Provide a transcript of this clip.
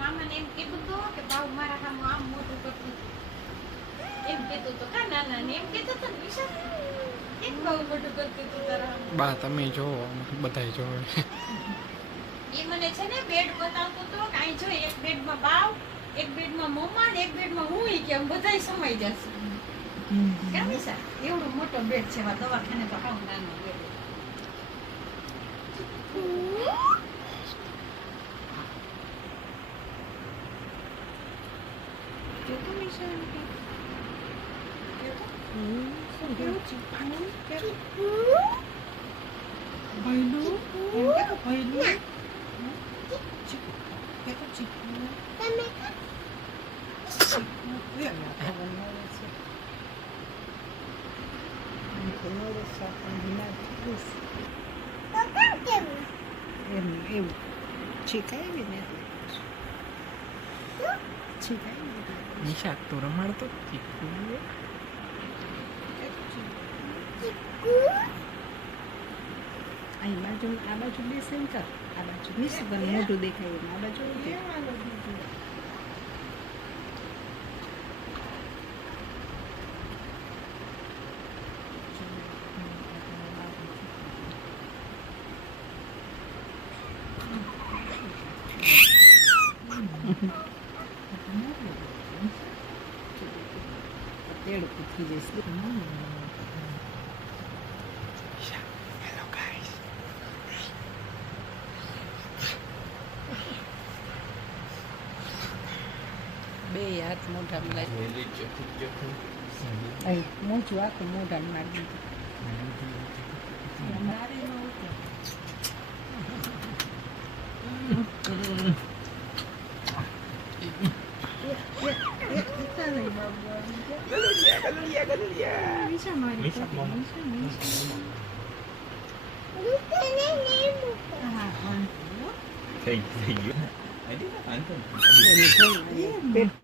મામાને એમ કીધું તો કે બાઉ મારા હામું આમ મોટું કરતું હતું. એમ કીધું તો કા નાના ને એમ કીધું તો વિશાલ એક બાઉ મોટું કરતું હતું તારા હામું. બા તમે જોવો બધાય જોવે. એ મને છે ને બેડ બતાવતો તો કાઈ જો એક બેડમાં બાવ, એક બેડમાં મમ્મા ને એક બેડમાં હું કે આમ બધાય સમાઈ જશે. કેમ વિશાલ એવડો મોટો બેડ છે વા દવાખાને તો હાવ નાનો બેડ. જો તો વિશાલ કે કેવું છે પાણી કેવું ભઈલું એમ કે ભઈલું ચીકુ કે તો ચીકુ તમે કા ચીકુ વે એવું છીકાય ને છીકાય નિશાક તો રમાડતો ચીકુ. અહીં બાજુ આ બાજુ બેસે ને કર આ બાજુ નિસ્બન મોઢું દેખાય એમ આ બાજુ તેડ પૂછી જઈશ. Hello guys. બે હાથ મોઢામાં લાગી મોઢું આખું મોઢામાં મારી દીધું. મારે ન ઉતરે. થઈ ગયું.